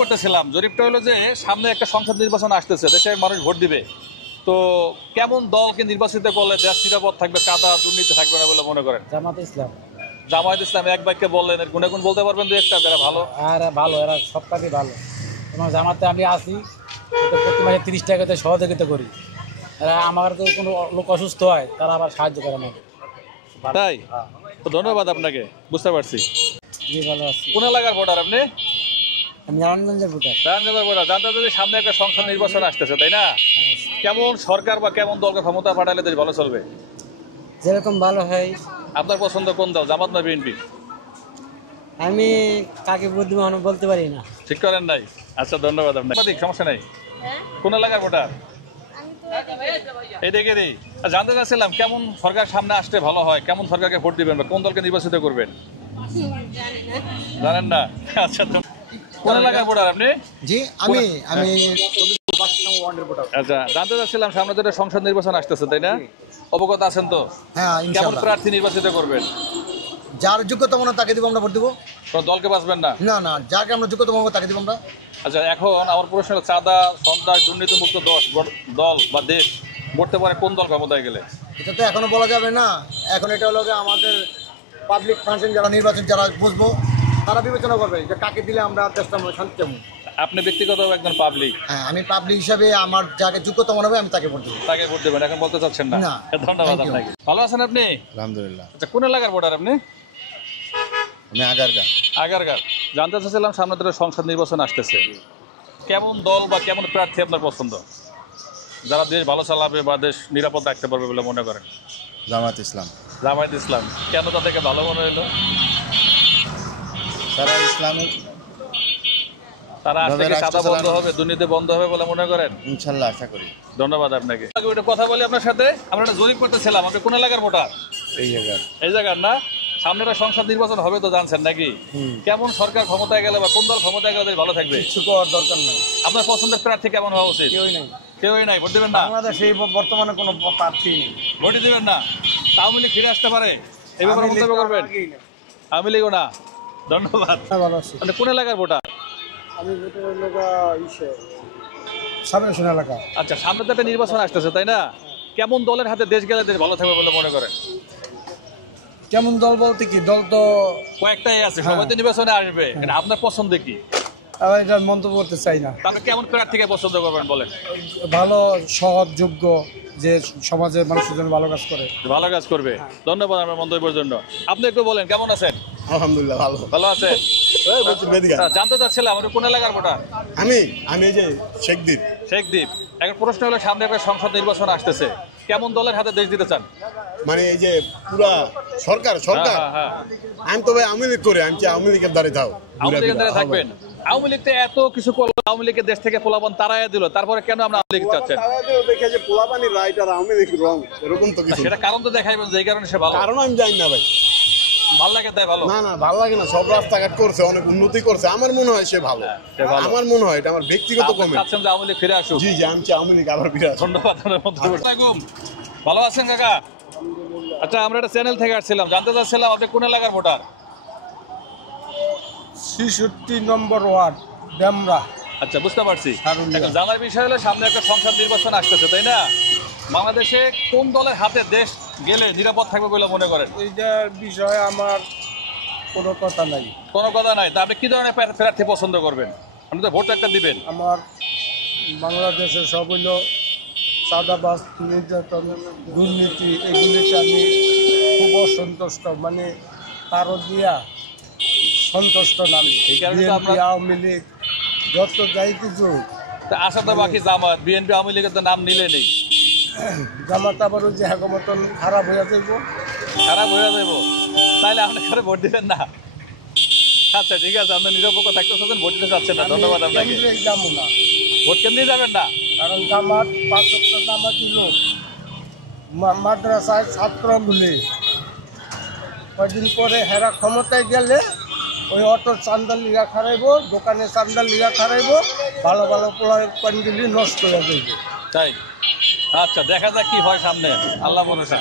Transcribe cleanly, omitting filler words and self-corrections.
করতেছিলাম জরিপটা হলো যে সামনে একটা সংসদ নির্বাচন আসতেছে, দেশের মানুষ ভোট দিবে। তো কেমন দলকে নির্বাচিত করলে দেশ নিরাপদ থাকবে, কাদা দুর্নীতি থাকবে না বলে মনে করেন? জামাত ইসলাম। জামায়াত ইসলাম এক বাক্যে বললেন, এর গুণাগুণ বলতে পারবেন? দু একটা যারা ভালো আর ভালো, এরা সব কাজই ভালো। এবং জামাতে আমি আছি, প্রতি মাসে 30 টাকাতে সহযোগিতা করি। এরা আমার কোনো লোক অসুস্থ হয় তারা আবার সাহায্য করে আমাকে। তাই তো ধন্যবাদ আপনাকে, বুঝতে পারছি। জি ভালো আছি। কোন এলাকার ভোটার আপনি? আমি নারায়ণগঞ্জের ভোটার। নারায়ণগঞ্জের ভোটার। জানতে যদি সামনে একটা সংসদ নির্বাচন আসতেছে, তাই না? কেমন সরকার বা কেমন দলকে ক্ষমতা পাঠালে দেশ ভালো চলবে? যেরকম ভালো হয়। আপনার পছন্দ কোন দল, জামাত না বিএনপি? আমি কাকে ভোট দিব বলতে পারি না। ঠিক করেন নাই? আচ্ছা ধন্যবাদ আপনাকে, সমস্যা নাই। কোন এলাকার ভোটার? এই দেখে দিই। জানতে চাচ্ছিলাম কেমন সরকার সামনে আসতে ভালো হয়, কেমন সরকারকে ভোট দিবেন বা কোন দলকে নির্বাচিত করবেন? জানেন না? আচ্ছা, কোন এলাকার ভোটার আপনি? জি আমি আচ্ছা, জানতে চাচ্ছিলাম সামনে তো সংসদ নির্বাচন আসতেছে, তাই না? অবগত আছেন তো? হ্যাঁ, কেমন প্রার্থী নির্বাচিত করবেন? যার যোগ্যতা মনে তাকে দিব আমরা ভোট দিব। কোন দলকে বাঁচবেন না? না না, যাকে আমরা যোগ্যতা মনে তাকে দিব আমরা। আচ্ছা, এখন আমার প্রশ্ন হলো, চাঁদা সন্ত্রাস দুর্নীতিমুক্ত দল বা দেশ গড়তে পারে কোন দল ক্ষমতায় গেলে? এটা তো এখনো বলা যাবে না। এখন এটা হলো যে আমাদের পাবলিক ফাংশন যারা নির্বাচন যারা বুঝবো তারা বিবেচনা করবে যে কাকে দিলে আমরা দেশটা শান্তি পাবো। আপনি ব্যক্তিগতভাবে একজন পাবলিক। হ্যাঁ, আমি পাবলিক হিসাবে আমার যাকে যোগ্যতা মনে হবে আমি তাকে ভোট দেবো। তাকে ভোট দেবেন, এখন বলতে চাচ্ছেন না? ধন্যবাদ আপনাকে। ভালো আছেন আপনি? আলহামদুলিল্লাহ। আচ্ছা, কোন এলাকার ভোটার আপনি? আমি আগারগাঁ। আগারগাঁ। জানতে চাচ্ছিলাম সামনে তো সংসদ নির্বাচন আসতেছে, কেমন দল বা কেমন প্রার্থী আপনার পছন্দ, যারা দেশ ভালো চালাবে বা দেশ নিরাপদ রাখতে পারবে বলে মনে করেন? জামাত ইসলাম। জামায়াত ইসলাম। কেন তাদেরকে ভালো মনে হলো? তারা ইসলামিক, তারা আসলে কি কাদা বন্ধ হবে, দুর্নীতি বন্ধ হবে বলে মনে করেন? ইনশাল্লাহ আশা করি। ধন্যবাদ আপনাকে। একটা কথা বলি আপনার সাথে, আমরা একটা জরিপ করতেছিলাম, আপনি কোন এলাকার ভোটার? এই জায়গার। এই জায়গার না? সামনে একটা সংসদ নির্বাচন হবে তো জানছেন নাকি? কেমন সরকার ক্ষমতায় গেলে বা কোন দল ক্ষমতায় গেলে ভালো থাকবে? কিছু করার দরকার নাই। আপনার পছন্দের প্রার্থী কেমন হওয়া উচিত? কেউই নাই। ভোট দেবেন না? বাংলাদেশে এই বর্তমানে কোনো প্রার্থী নেই। ভোটই দেবেন না? আওয়ামী লীগ ফিরে আসতে পারে, এই ব্যাপারে মন্তব্য করবেন? আওয়ামী লীগও না। ধন্যবাদ। ভালো আছি। আপনি কোন এলাকার ভোটার? আমি সামনে এলাকা। আচ্ছা, সামনে তো একটা নির্বাচন আসতেছে, তাই না? কেমন দলের হাতে দেশ গেলে দেশ ভালো থাকবে বলে মনে করেন? কেমন দল বলতে কি, দল তো কয়েকটাই আছে, সবাই তো নির্বাচনে আসবে, আপনার পছন্দ কি? আমি এটা মন্তব্য করতে চাই না। আপনি কেমন প্রার্থীকে পছন্দ করবেন বলেন? ভালো, সৎ, যোগ্য, যে সমাজের মানুষের জন্য ভালো কাজ করে। ভালো কাজ করবে। ধন্যবাদ আমার মন্তব্যের জন্য। আপনি একটু বলেন, কেমন আছেন? আলহামদুলিল্লাহ ভালো। ভালো আছেন? জানতে চাচ্ছিলাম আপনি কোন এলাকার ভোটার? আমি এই যে শেখদ্বীপ। শেখদ্বীপ। একটা প্রশ্ন হলো, সামনে একটা সংসদ নির্বাচন আসতেছে, কেমন দলের হাতে দেশ দিতে চান? মানে এই যে পুরা সরকার আমি তো ভাই আওয়ামী লীগ করে, আমি আওয়ামী লীগের দ্বারে যাও। আওয়ামী লীগের দ্বারা থাকবেন? আওয়ামী লীগ তো এত কিছু করলো, আওয়ামী লীগের দেশ থেকে পোলাপান তারাই দিল, তারপরে কেন আমরা আওয়ামী লীগ চাচ্ছেন? দেখে যে পোলাপানি রাইট আর আওয়ামী লীগ রং, এরকম তো কিছু। সেটা কারণ তো দেখাইবেন যে এই কারণে সে ভালো। কারণ আমি জানি না ভাই। ভালো লাগে তাই ভালো? না ভালো লাগে না। সব রাস্তাঘাট করছে, অনেক উন্নতি করছে, আমার মনে হয় সে ভালো। আমার মনে হয়, এটা আমার ব্যক্তিগত কমেন্ট। চাচ্ছেন যে আওয়ামী লীগ ফিরে আসুক? জি আমি আওয়ামী লীগ আবার ফিরে আসুক। ধন্যবাদ। ভালো আছেন কাকা? আচ্ছা, আমরা একটা চ্যানেল থেকে আসছিলাম, জানতে চাচ্ছিলাম আপনি কোন এলাকার ভোটার? 66 নম্বর ওয়ার্ড, ডেমরা। আচ্ছা, বুঝতে পারছি। এখন জানার বিষয় হলো, সামনে একটা সংসদ নির্বাচন আসতেছে, তাই না? বাংলাদেশে কোন দলের হাতে দেশ গেলে নিরাপদ থাকবে বলে মনে করেন? এইটার বিষয়ে আমার কোনো কথা নাই। কোনো কথা নাই। তা আপনি কি ধরনের প্রার্থী পছন্দ করবেন? আপনি তো ভোট একটা দিবেন। আমার বাংলাদেশে সব হইল চাঁদাবাজ, নির্যাতন, দুর্নীতি, এগুলিতে আমি খুব অসন্তুষ্ট। মানে কারো দিয়া সন্তুষ্ট না। এই কারণে তো আমরা আওয়ামী লীগ যত যাই কিছু, আশা তো বাকি জামাত, বিএনপি, আওয়ামী লীগের তো নাম নিলে নেই। জামাত আবার ওই যে মতন খারাপ হয়ে যাইব। খারাপ হয়ে যাইব, তাইলে আপনি কারে ভোট দিবেন না? আচ্ছা ঠিক আছে, আপনি নিরপেক্ষ থাকতে চাচ্ছেন, ভোট দিতে চাচ্ছেন না। ধন্যবাদ আপনাকে। যাবো না, ভোট কেন্দ্রে যাবেন না? কারণ জামাত 5 ওয়াক্ত নামাজ দিল, মাদ্রাসায় ছাত্র মিলে কয়েকদিন পরে হেরা ক্ষমতায় গেলে ওই অটোর চান্দাল লিগা খারাইব, দোকানে চান্দাল লিগা খারাইব, ভালো ভালো পোলার প্যান্ডেলি নষ্ট হয়ে যাইব। তাই? আচ্ছা, দেখা যাক কি হয় সামনে, আল্লাহ ভরসা।